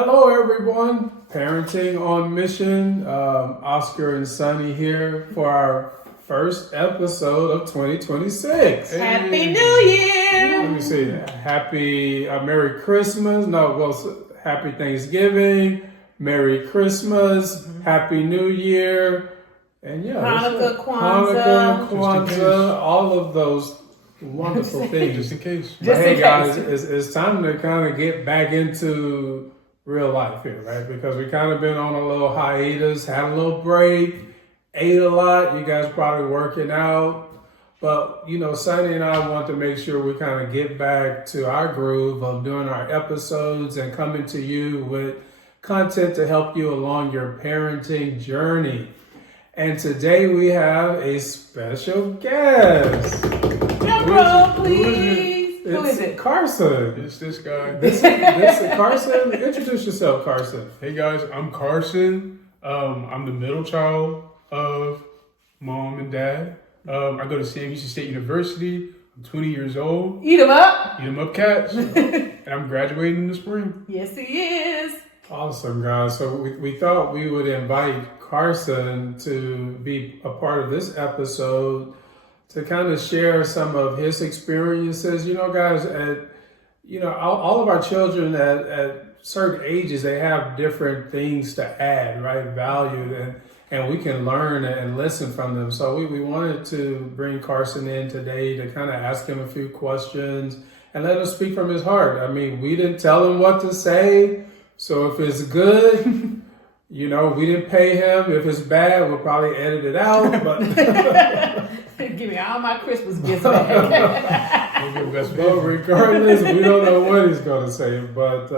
Hello, everyone. Parenting on Mission. Oscar and Sunny here for our first episode of 2026. Happy New Year! Let me see. Happy Merry Christmas. Happy Thanksgiving. Merry Christmas. Happy New Year. And Hanukkah, Kwanzaa, all of those wonderful things. Just in case. Hey guys, it's time to kind of get back into real life here, right? Because we kind of been on a little hiatus, had a little break, ate a lot. You guys probably working out. But, Sunny and I want to make sure we kind of get back to our groove of doing our episodes and coming to you with content to help you along your parenting journey. And today we have a special guest. Drum roll, please. Who is it? Carson. It's this guy. This is Carson. Introduce yourself, Carson. Hey guys, I'm Carson. I'm the middle child of mom and dad. I go to Sam Houston State University. I'm 20 years old. Eat 'em up. Eat 'em up, cats. And I'm graduating in the spring. Yes, he is. Awesome, guys. So we thought we would invite Carson to be a part of this episode to kind of share some of his experiences. Guys, all of our children at certain ages, they have different things to add, right? Value, and we can learn and listen from them. So we wanted to bring Carson in today to kind of ask him a few questions and let him speak from his heart. I mean, we didn't tell him what to say. So if it's good, we didn't pay him. If it's bad, we'll probably edit it out. But give me all my Christmas gifts back. But regardless, we don't know what he's going to say. But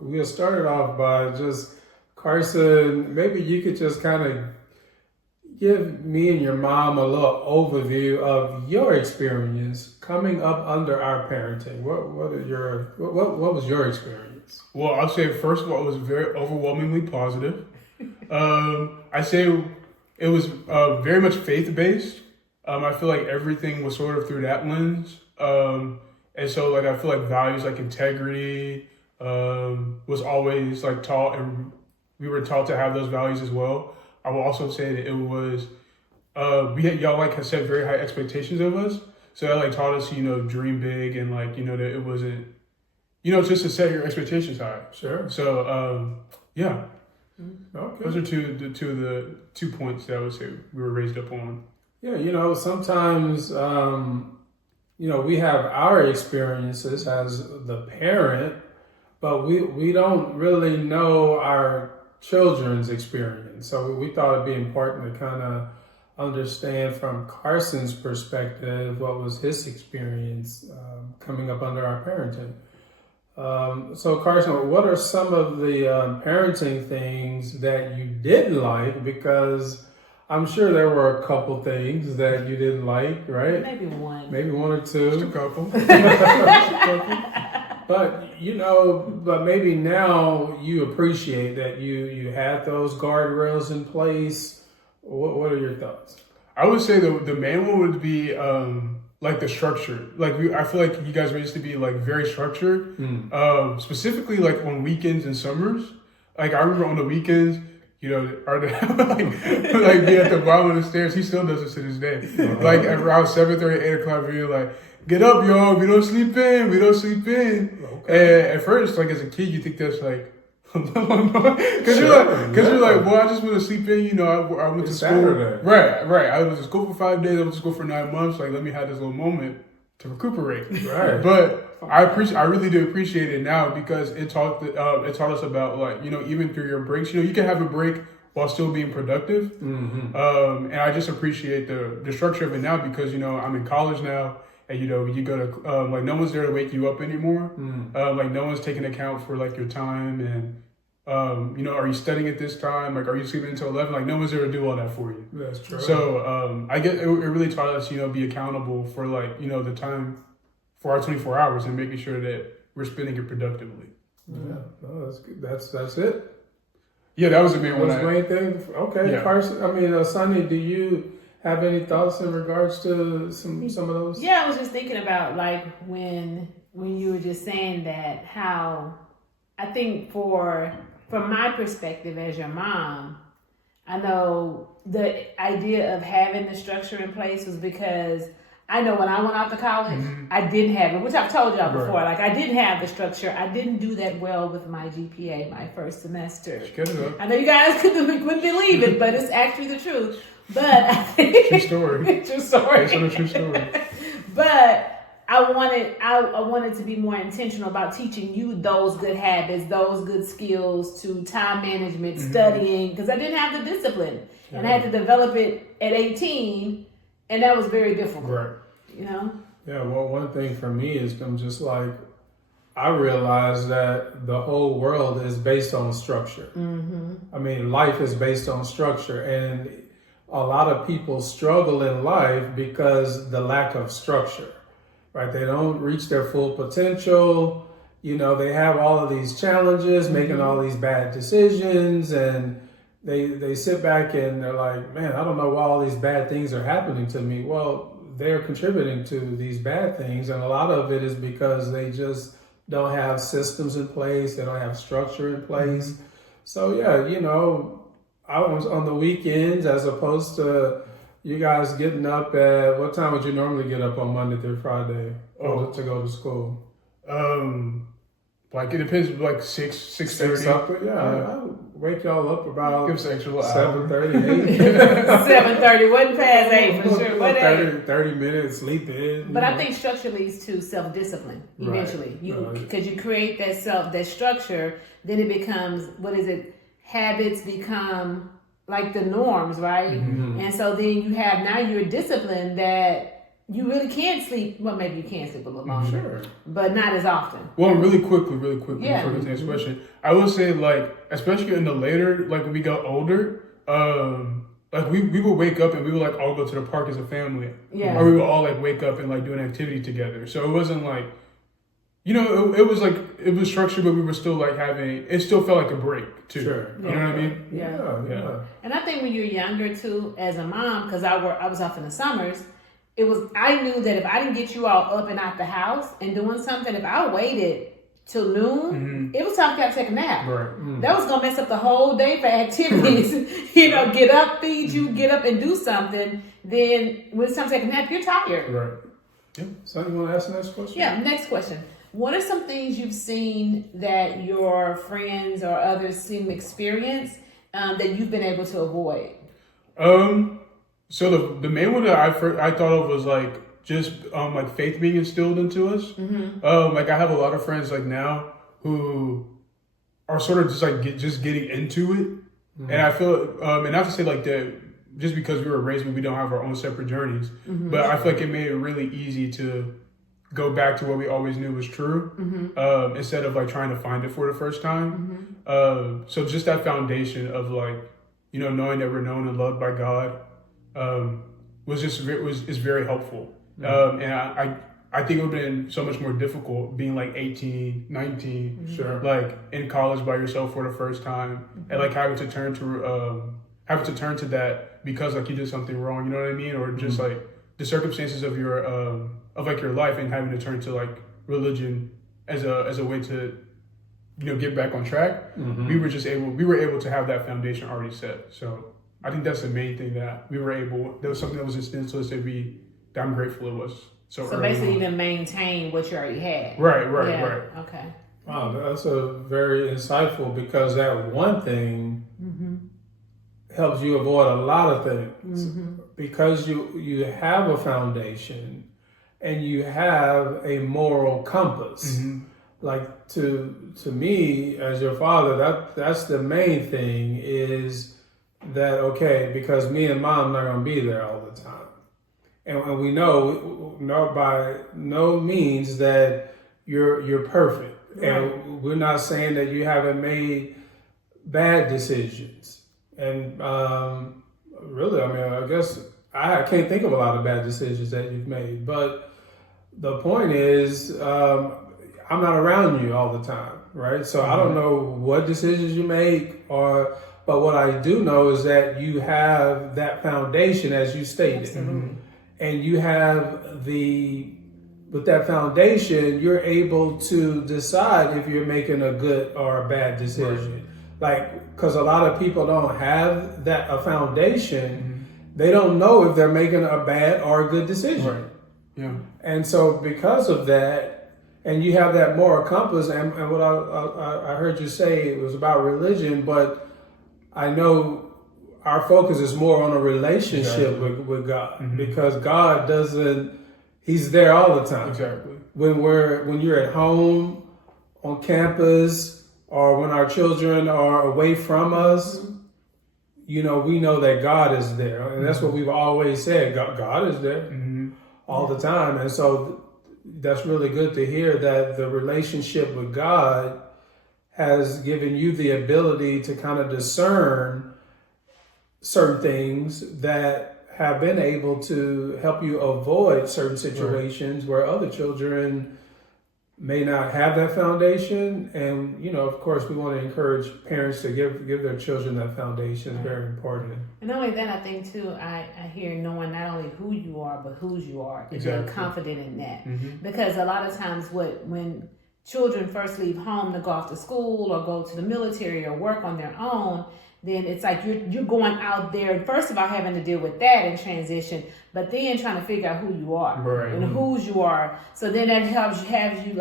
we'll start it off by just, Carson, maybe you could just kind of give me and your mom a little overview of your experience coming up under our parenting. What was your experience? Well, I'll say, first of all, it was very overwhelmingly positive. I say it was very much faith-based. I feel like everything was sort of through that lens. And so, I feel like values like integrity was always, taught, and we were taught to have those values as well. I will also say that it was, y'all, had set very high expectations of us. So that, taught us, dream big and, that it wasn't, just to set your expectations high. Sure. So, yeah. Okay. Those are two of the 2 points that I would say we were raised up on. Yeah, sometimes, we have our experiences as the parent, but we don't really know our children's experience. So we thought it'd be important to kind of understand from Carson's perspective what was his experience coming up under our parenting. So Carson, what are some of the parenting things that you didn't like? Because I'm sure there were a couple things that you didn't like, right? Maybe one. Maybe one or two. Just a couple. But maybe now you appreciate that you had those guardrails in place. What are your thoughts? I would say the main one would be the structure. I feel like you guys raised to be very structured. Specifically on weekends and summers. I remember on the weekends, our dad be at the bottom of the stairs. He still does it to this day. Around 7:30, 8 o'clock, we were like, get up, y'all. We don't sleep in. Okay. And at first, as a kid, you think that's because you're like, well, I just want to sleep in. I went to school. Saturday. Right. I went to school for 5 days. I went to school for 9 months. Let me have this little moment to recuperate. Right. But I really do appreciate it now because it taught us about even through your breaks, you can have a break while still being productive. Mm-hmm. And I just appreciate the structure of it now because I'm in college now. And you go to no one's there to wake you up anymore. No one's taking account for your time and are you studying at this time? Are you sleeping until 11? No one's there to do all that for you. That's true. So I get it really taught us be accountable for the time for our 24 hours and making sure that we're spending it productively. Yeah, no, that's good. That's it. Yeah, that was the main one. Main thing. Okay, yeah. Carson. Sunny, do you have any thoughts in regards to some of those? Yeah, I was just thinking about when you were just saying that how I think from my perspective as your mom, I know the idea of having the structure in place was because I know when I went off to college, I didn't have it, which I've told y'all before. Right. Like I didn't have the structure. I didn't do that well with my GPA my first semester. Good enough. I know you guys wouldn't believe it, but it's actually the truth. But I think True story. true story. Based on a true story. But I wanted to be more intentional about teaching you those good habits, those good skills to time management, studying, because I didn't have the discipline. And I had to develop it at 18, and that was very difficult. Right. You know? Yeah, well, one thing for me is I'm just like, I realize that the whole world is based on structure. I mean, life is based on structure, and a lot of people struggle in life because the lack of structure, right? They don't reach their full potential. You know, they have all of these challenges, making all these bad decisions, and they sit back and they're like, man, I don't know why all these bad things are happening to me. Well, they're contributing to these bad things, and a lot of it is because they just don't have systems in place, they don't have structure in place. So yeah, you know, I was on the weekends as opposed to you guys getting up at, what time would you normally get up on Monday through Friday to go to school? Like it depends, like 6:30. Something, yeah. I wake y'all up about Give us an extra little hour. 7:30, 8. 7:30, wasn't past 8 for sure. What 30 minutes, sleep in. But I think structure leads to self-discipline eventually. Because you create that structure, then it becomes, habits become like the norms, right? And so then you're disciplined that you really can't sleep. Well, maybe you can sleep a little longer, but not as often. Well, really quickly, before we answer this question, I will say, like, especially in the later, like when we got older, like we would wake up and we would like all go to the park as a family, or we would all like wake up and like do an activity together. So it wasn't like, you know, it was like it was structured, but we were still like it still felt like a break too. Sure. You know what I mean? Yeah. And I think when you're younger too, as a mom, because I was off in the summers. I knew that if I didn't get you all up and out the house and doing something, if I waited till noon, it was time to take a nap. Right. That was gonna mess up the whole day for activities. You know, get up, feed you, get up and do something. Then when it's time to take a nap, you're tired. Right. Yeah. So you want to ask the next question? Yeah. Next question. What are some things you've seen that your friends or others seem to experience that you've been able to avoid? So the main one that I thought of was like just like faith being instilled into us. Like I have a lot of friends like now who are sort of just like getting into it, and I feel and not to say like that just because we were raised we don't have our own separate journeys, but I feel like it made it really easy to go back to what we always knew was true, instead of like trying to find it for the first time. So just that foundation of like, you know, knowing that we're known and loved by God. Is very helpful. And I think it would have been so much more difficult being like 18, 19, like in college by yourself for the first time, and like having to turn to that because like you did something wrong, you know what I mean? Or just like the circumstances of your life and having to turn to like religion as a way to, you know, get back on track. We were able to have that foundation already set. So I think that's the main thing that there was something that was instilled to us that I'm grateful it was so early basically on. even maintain what you already had. Right. Okay. Wow, that's a very insightful, because that one thing helps you avoid a lot of things, because you have a foundation and you have a moral compass. Like to me as your father, that's the main thing is that, okay, because me and mom are not going to be there all the time. And we know by no means that you're perfect. Right. And we're not saying that you haven't made bad decisions. And really, I mean, I guess I can't think of a lot of bad decisions that you've made. But the point is, I'm not around you all the time, right? So I don't know what decisions you make but what I do know is that you have that foundation, as you stated, and you have the with that foundation, you're able to decide if you're making a good or a bad decision. Like, because a lot of people don't have a foundation, they don't know if they're making a bad or a good decision. Right. Yeah. And so because of that, and you have that moral compass, and what I heard you say, it was about religion, but I know our focus is more on a relationship with God, because God He's there all the time. Exactly. When you're at home, on campus, or when our children are away from us, we know that God is there. And that's what we've always said. God is there all the time. And so that's really good to hear that the relationship with God has given you the ability to kind of discern certain things that have been able to help you avoid certain situations where other children may not have that foundation. And, of course, we want to encourage parents to give their children that foundation. It's very important. And not only that, I think, too, I hear knowing not only who you are, but whose you are. If you're confident in that. Because a lot of times when children first leave home to go off to school or go to the military or work on their own, then it's like you're going out there, first of all, having to deal with that in transition, but then trying to figure out who you are and whose you are. So then that helps have you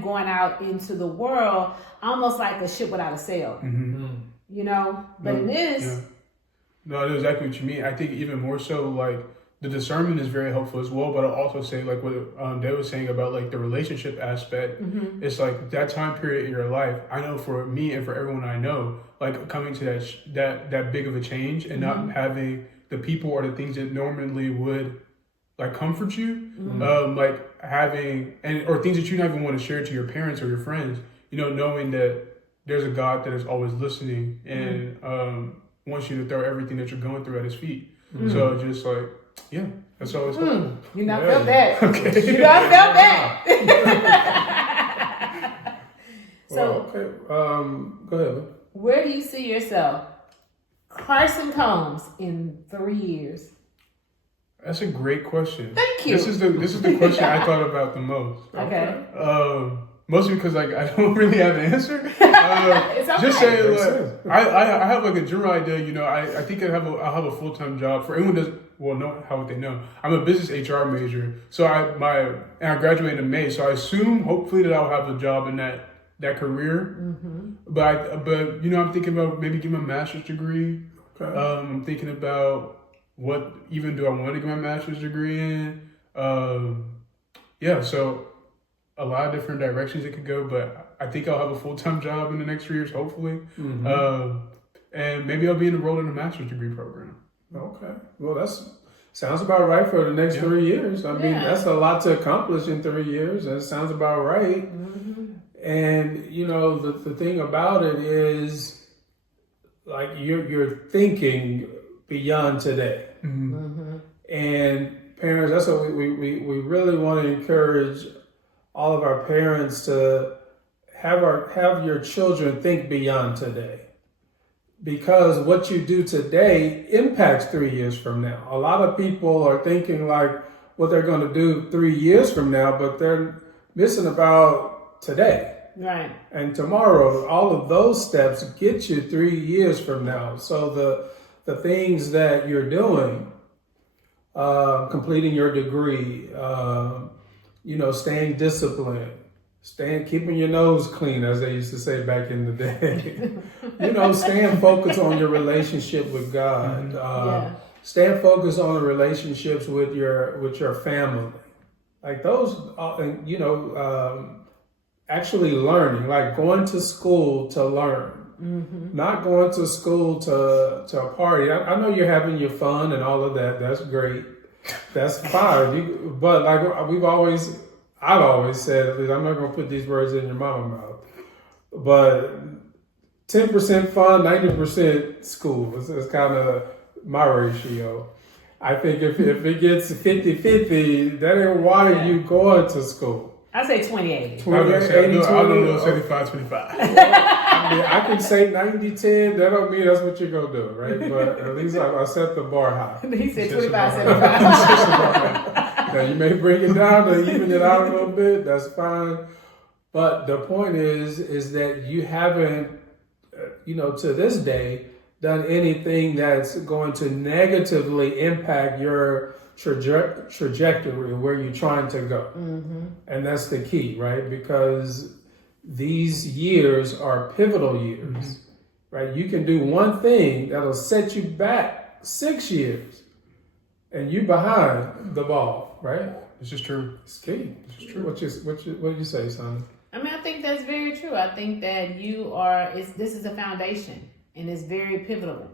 going out into the world almost like a ship without a sail. But it is. Yeah. No, I know exactly what you mean. I think even more so, like, the discernment is very helpful as well, but I'll also say, like what Dave was saying about like the relationship aspect, it's like that time period in your life. I know for me and for everyone I know, like coming to that big of a change and not having the people or the things that normally would like comfort you, like having or things that you don't even want to share to your parents or your friends. Knowing that there's a God that is always listening and wants you to throw everything that you're going through at His feet. So just like. Yeah, that's always helpful. You not felt that. Okay. You not felt that. So, go ahead. Where do you see yourself, Carson Combs, in 3 years? That's a great question. Thank you. This is the question I thought about the most. Okay. Mostly because like I don't really have an answer. It's okay. Just saying, like, I have like a general idea. I think I'll have a full-time job. For anyone that know how would they know? I'm a business HR major, so I graduated in May. So I assume hopefully that I'll have a job in that career. But I'm thinking about maybe getting a master's degree. Okay. I'm thinking about what even do I want to get my master's degree in. So a lot of different directions it could go, but I think I'll have a full-time job in the next 3 years, hopefully. And maybe I'll be enrolled in a master's degree program. Okay. Well, sounds about right for the next 3 years. I mean, that's a lot to accomplish in 3 years. That sounds about right. And, the thing about it is, like, you're thinking beyond today. And parents, that's what we really want to encourage all of our parents to have your children think beyond today. Because what you do today impacts 3 years from now. A lot of people are thinking like what they're going to do 3 years from now, but they're missing about today. Right. And tomorrow. All of those steps get you 3 years from now. So the things that you're doing, completing your degree, staying disciplined, keeping your nose clean, as they used to say back in the day. Staying focused on your relationship with God. Staying focused on the relationships with your family. Like those, actually learning, like going to school to learn. Not going to school to party. I know you're having your fun and all of that. That's great. That's fine. But like I've always said, at least I'm not going to put these words in your mama's mouth, but 10% fun, 90% school is kind of my ratio. I think if it gets 50-50, that ain't why you going to school. I say 20-80. 20-80, I don't know, 75-25. I can say 90-10. That don't mean that's what you're going to do, right? But at least I set the bar high. He said 25-75. Now you may bring it down or even it out a little bit. That's fine. But the point is that you haven't, to this day, done anything that's going to negatively impact your trajectory where you're trying to go. Mm-hmm. And that's the key, right? Because these years are pivotal years, mm-hmm. right? You can do one thing that'll set you back 6 years and you behind the ball, right? This is true. It's key. This is true. What do you say, son? I mean, I think that's very true. I think that this is a foundation and it's very pivotal.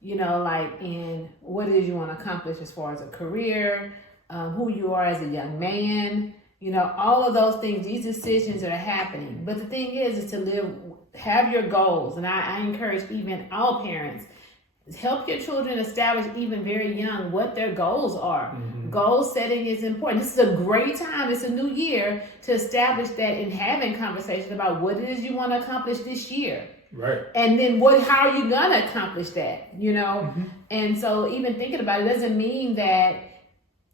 Like in what it is you want to accomplish as far as a career, who you are as a young man, all of those things, these decisions are happening. But the thing is to have your goals. And I encourage even all parents, help your children establish even very young what their goals are. Mm-hmm. Goal setting is important. This is a great time. It's a new year to establish that and having conversation about what it is you want to accomplish this year. Right. And then how are you gonna accomplish that? Mm-hmm. And so even thinking about it doesn't mean that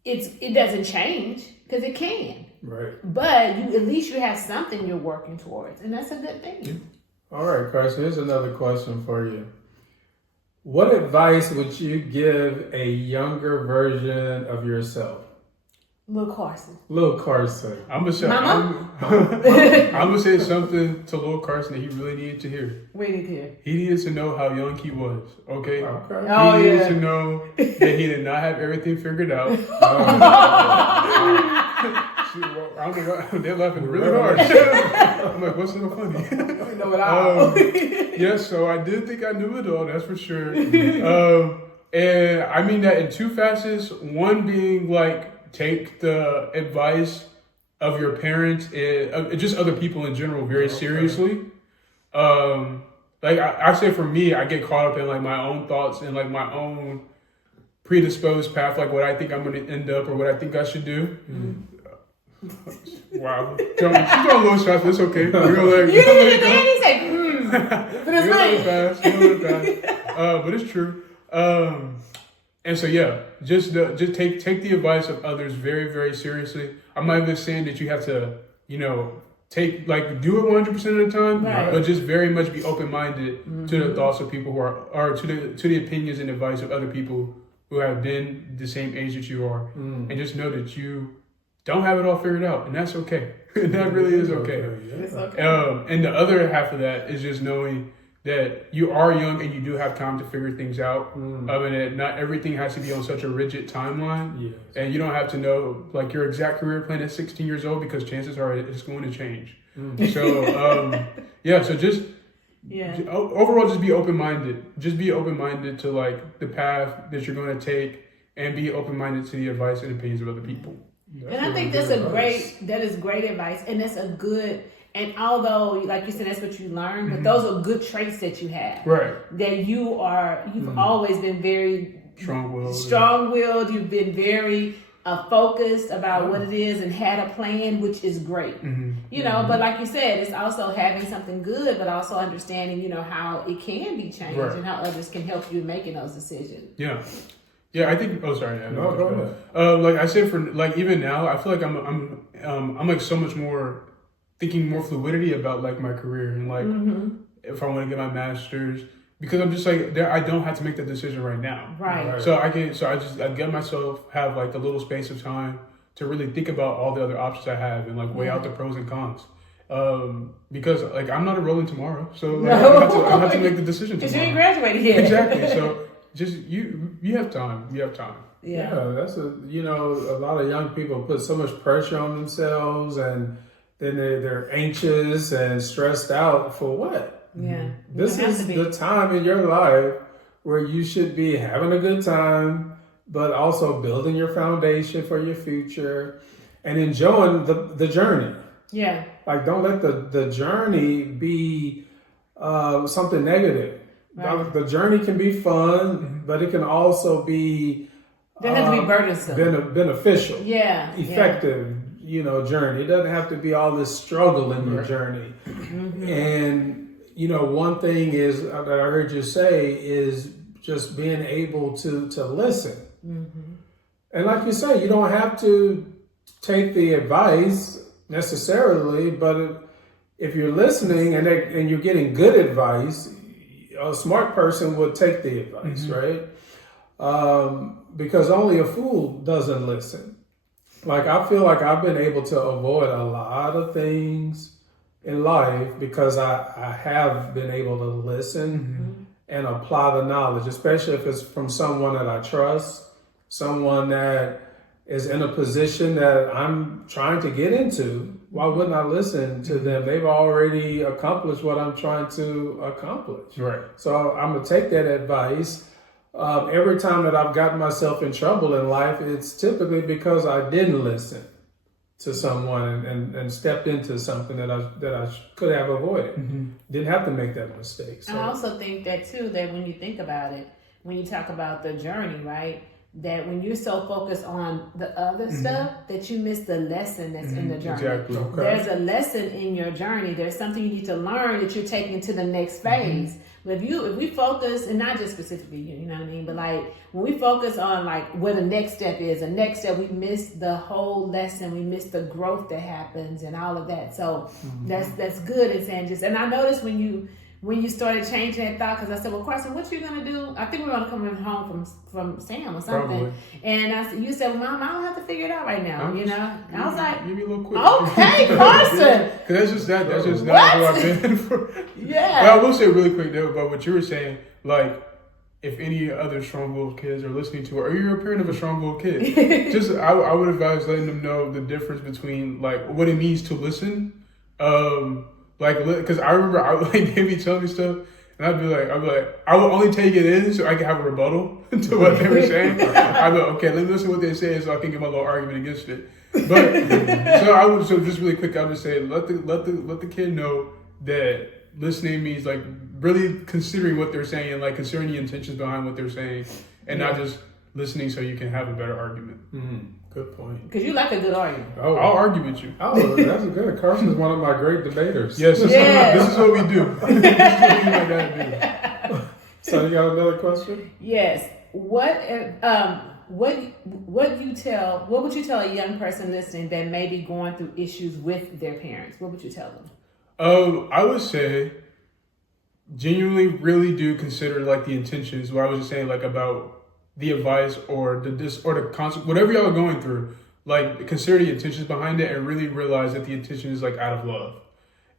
it doesn't change, because it can. Right. But at least you have something you're working towards, and that's a good thing. Yeah. All right, Carson, here's another question for you. What advice would you give a younger version of yourself? Lil Carson. I'm gonna say something to Lil Carson that he really needed to hear. What did he hear? He needed to know how young he was. Okay. Oh, he needed to know that he did not have everything figured out. I don't know. They're laughing really hard. I'm like, what's so funny? You know what I Yes, so I did think I knew it all. That's for sure. And I mean that in two facets. One being like, take the advice of your parents and just other people in general very seriously. Like I say for me, I get caught up in like my own thoughts and like my own predisposed path, like what I think I'm going to end up or what I think I should do. Mm-hmm. Wow. She's doing a little shots, but it's okay. We're going to let it go. But it's true. And so, yeah, just take the advice of others very, very seriously. I'm not even saying that you have to, do it 100% of the time, right. But just very much be open-minded mm-hmm. to the thoughts of people who are to the opinions and advice of other people who have been the same age that you are. Mm. And just know that you don't have it all figured out, and that's okay. That really is okay. It's okay. And the other half of that is just knowing that you are young and you do have time to figure things out. And that not everything has to be on such a rigid timeline. Yes. And you don't have to know like your exact career plan at 16 years old, because chances are it's going to change. So, so just overall, just be open-minded. Just be open-minded to like the path that you're going to take, and be open-minded to the advice and opinions of other people. And I think that is great advice, and that's a good. And although, like you said, that's what you learn, but those are good traits that you have. Right. That you've always been very strong-willed. You've been very focused about what it is and had a plan, which is great. Mm-hmm. But like you said, it's also having something good, but also understanding, how it can be changed and how others can help you in making those decisions. Yeah. Yeah, I think. Oh, sorry. No, go ahead. Like I said, for like even now, I feel like I'm like so much more thinking more fluidity about like my career and like if I want to get my master's, because I'm just like I don't have to make that decision right now. Right. So I get myself have like a little space of time to really think about all the other options I have and like weigh out the pros and cons. Because like I'm not enrolling tomorrow, so like, I have to make the decision tomorrow. Because you ain't graduated yet. Exactly. So just you have time. You have time. Yeah. That's a lot of young people put so much pressure on themselves, and then they're anxious and stressed out for what? Yeah. This is the time in your life where you should be having a good time, but also building your foundation for your future and enjoying the journey. Yeah. Like, don't let the journey be something negative. Right. The journey can be fun, but it can also be doesn't have to be burdensome. Beneficial. Yeah. Effective. Journey. It doesn't have to be all this struggle in your journey. Mm-hmm. And, one thing is that I heard you say is just being able to listen. Mm-hmm. And like you say, you don't have to take the advice necessarily, but if you're listening and you're getting good advice, a smart person would take the advice, right? Because only a fool doesn't listen. Like, I feel like I've been able to avoid a lot of things in life because I have been able to listen and apply the knowledge, especially if it's from someone that I trust, someone that is in a position that I'm trying to get into. Why wouldn't I listen to them? They've already accomplished what I'm trying to accomplish. Right. So I'm going to take that advice. Every time that I've gotten myself in trouble in life, it's typically because I didn't listen to someone and stepped into something that I could have avoided. Didn't have to make that mistake. So. I also think that too, that when you think about it, when you talk about the journey, right? That when you're so focused on the other stuff, that you miss the lesson that's in the journey. Exactly. Okay. There's a lesson in your journey. There's something you need to learn that you're taking to the next phase. But if we focus, and not just specifically you know what I mean, but like when we focus on like where the next step is, we miss the whole lesson. We miss the growth that happens and all of that. So that's good in saying just. And I noticed when you started changing that thought, because I said, well, Carson, what you gonna do? I think we're gonna come home from Sam or something. Probably. And you said, well, Mom, I don't have to figure it out right now. And I was like, maybe a little quick. okay, Carson. Because that's just not who I've been for. Yeah. But I will say really quick though about what you were saying, like, if any other strong-willed kids are listening to it, or you're a parent of a strong-willed kid, I would advise letting them know the difference between like what it means to listen. Because I remember they'd be telling me stuff, and I'd be like, I will only take it in so I can have a rebuttal to what they were saying. I'd be like, okay, let me listen to what they say so I can get my little argument against it. But so just really quick, I would say let the kid know that listening means like really considering what they're saying and like considering the intentions behind what they're saying, and not just listening so you can have a better argument. Good point. Because you like a good argument. Oh, I'll argue with you. Oh, that's good. Carson is one of my great debaters. Yes, this is what we do. This is what me and my dad do. So you got another question? Yes. What would you tell a young person listening that may be going through issues with their parents? What would you tell them? I would say genuinely really do consider like the intentions, what I was just saying, like about the advice or the concept, whatever y'all are going through, like consider the intentions behind it and really realize that the intention is like out of love.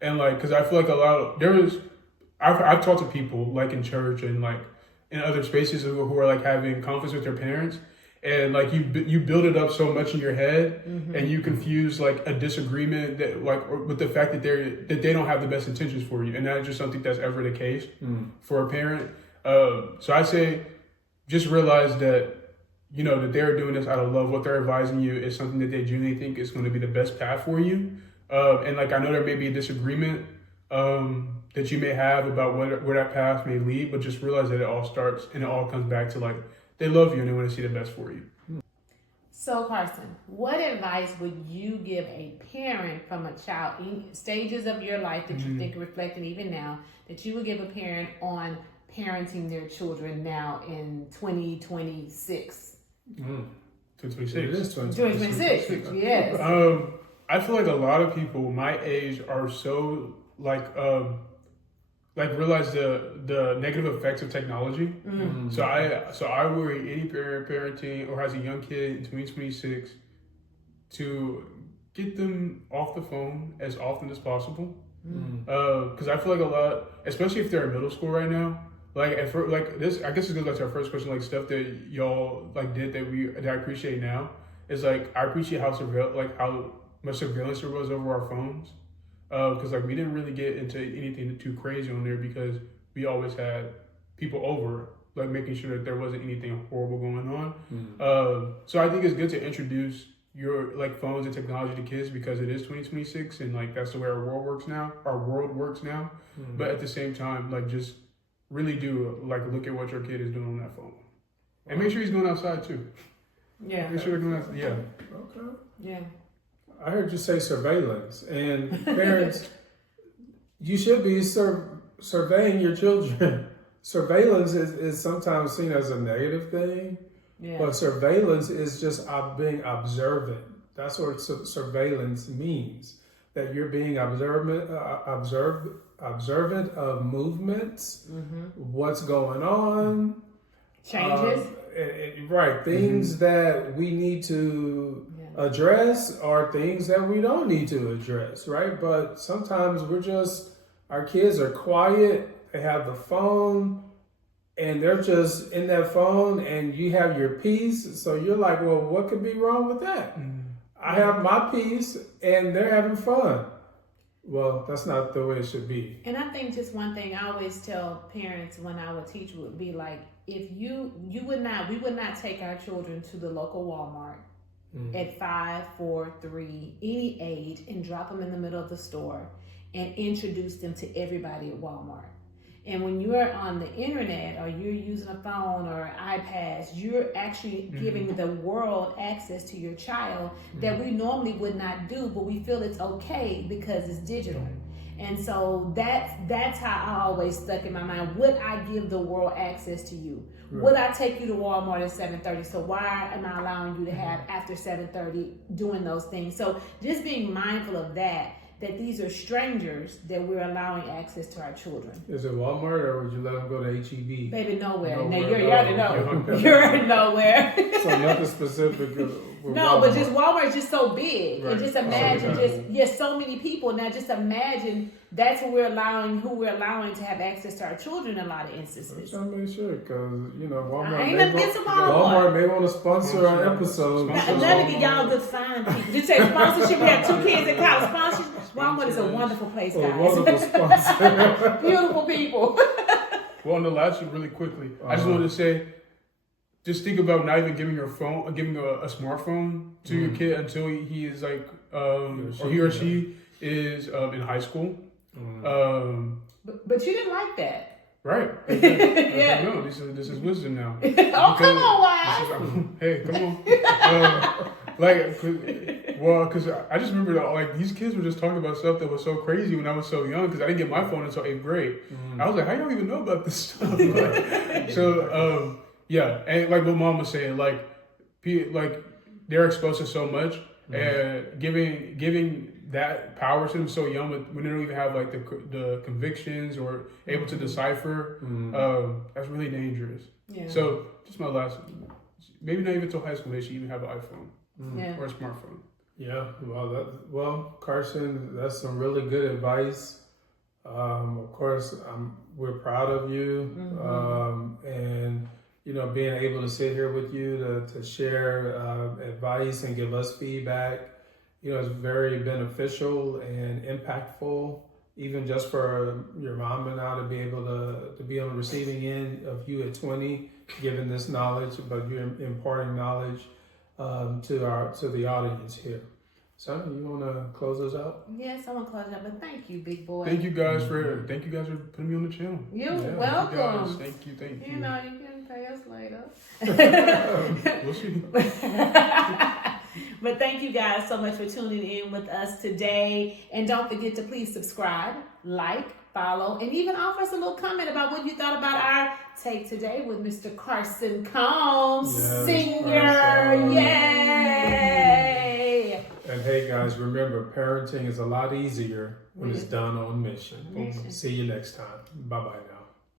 And like, cause I feel like I've talked to people like in church and like in other spaces who are like having conflicts with their parents, and like you build it up so much in your head, and you confuse like a disagreement that like with the fact that they don't have the best intentions for you, and that is just something that's ever the case for a parent. So I say just realize that that they're doing this out of love. What they're advising you is something that they genuinely think is going to be the best path for you. And like I know there may be a disagreement that you may have about where that path may lead, but just realize that it all starts and it all comes back to like they love you and they want to see the best for you. So Carson, what advice would you give a parent from a child in stages of your life that you think reflecting even now that you would give a parent on parenting their children now in 2026? 2026. It is 2026, yes. I feel like a lot of people my age are so like realize the negative effects of technology. So I worry any parent parenting or has a young kid in 2026 to get them off the phone as often as possible. Because I feel like a lot, especially if they're in middle school right now, like this, I guess it goes back to our first question, like stuff that y'all like did that I appreciate now is like I appreciate how much surveillance there was over our phones. Because like we didn't really get into anything too crazy on there because we always had people over, like making sure that there wasn't anything horrible going on. So I think it's good to introduce your like phones and technology to kids because it is 2026 and like that's the way our world works now. But at the same time, like just really do like look at what your kid is doing on that phone and make sure he's going outside too. Yeah. Make sure they're going outside. Yeah. Okay. Yeah. I heard you say surveillance, and parents, you should be surveying your children. Surveillance is sometimes seen as a negative thing, Yeah. But surveillance is just being observant. That's what surveillance means. That you're being observant of movements, what's going on, Changes. right? Things that we need to address, or things that we don't need to address, right? But sometimes our kids are quiet. They have the phone, and they're just in that phone, and you have your peace. So you're like, well, what could be wrong with that? I have my peace, and they're having fun. Well, that's not the way it should be. And I think just one thing I always tell parents when I would teach would be like, if we would not take our children to the local Walmart at 5, 4, 3, any age, and drop them in the middle of the store and introduce them to everybody at Walmart. And when you're on the internet, or you're using a phone or iPads, you're actually giving the world access to your child that we normally would not do, but we feel it's okay because it's digital. And so that's how I always stuck in my mind. Would I give the world access to you? Right. Would I take you to Walmart at 7:30? So why am I allowing you to have after 7:30 doing those things? So just being mindful of that these are strangers that we're allowing access to our children. Is it Walmart, or would you let them go to H-E-B? Baby, nowhere. Now, you already know. You're already nowhere. So nothing specific. No, Walmart. But just Walmart is just so big. Right. And just imagine so many people. Now just imagine that's who we're allowing to have access to our children in a lot of instances. I'm trying to make sure, because Walmart. I ain't nothing against Walmart may want to sponsor our episode. None of y'all good fine people. Just say sponsorship. We have 2 kids in college. Sponsorship. Walmart is a wonderful place, guys. Wonderful sponsor. Beautiful people. Well, on the last one, really quickly, I just wanted to say, just think about not even giving a smartphone to your kid until he is like, or he or she is in high school. But you didn't like that. Right. Yeah. No, this is wisdom now. Oh, come on, why? Hey, come on. Because I just remember that, like, these kids were just talking about stuff that was so crazy when I was so young, because I didn't get my phone until 8th grade. I was like, how y'all even know about this stuff? Yeah, and like what Mom was saying, like they're exposed to so much, and giving that power to them so young, when they don't even have like the convictions or able to decipher, that's really dangerous. Yeah. So just my last, maybe not even till high school they should even have an iPhone or a smartphone. Yeah, well, Carson, that's some really good advice. Of course, we're proud of you, and being able to sit here with you to share advice and give us feedback, is very beneficial and impactful, even just for your mom and I to be able to be on the receiving end of you at 20, giving this knowledge, but you're imparting knowledge to the audience here. So, you want to close us out? Yes, I want to close out, but thank you, big boy. Thank you guys for putting me on the channel. You're welcome. Thank you. You know, you can pay us later. We'll see. But thank you guys so much for tuning in with us today. And don't forget to please subscribe, like, follow, and even offer us a little comment about what you thought about our take today with Mr. Carson Combs, Senior. Yay! And hey guys, remember, parenting is a lot easier when it's done on mission. See you next time. Bye-bye now.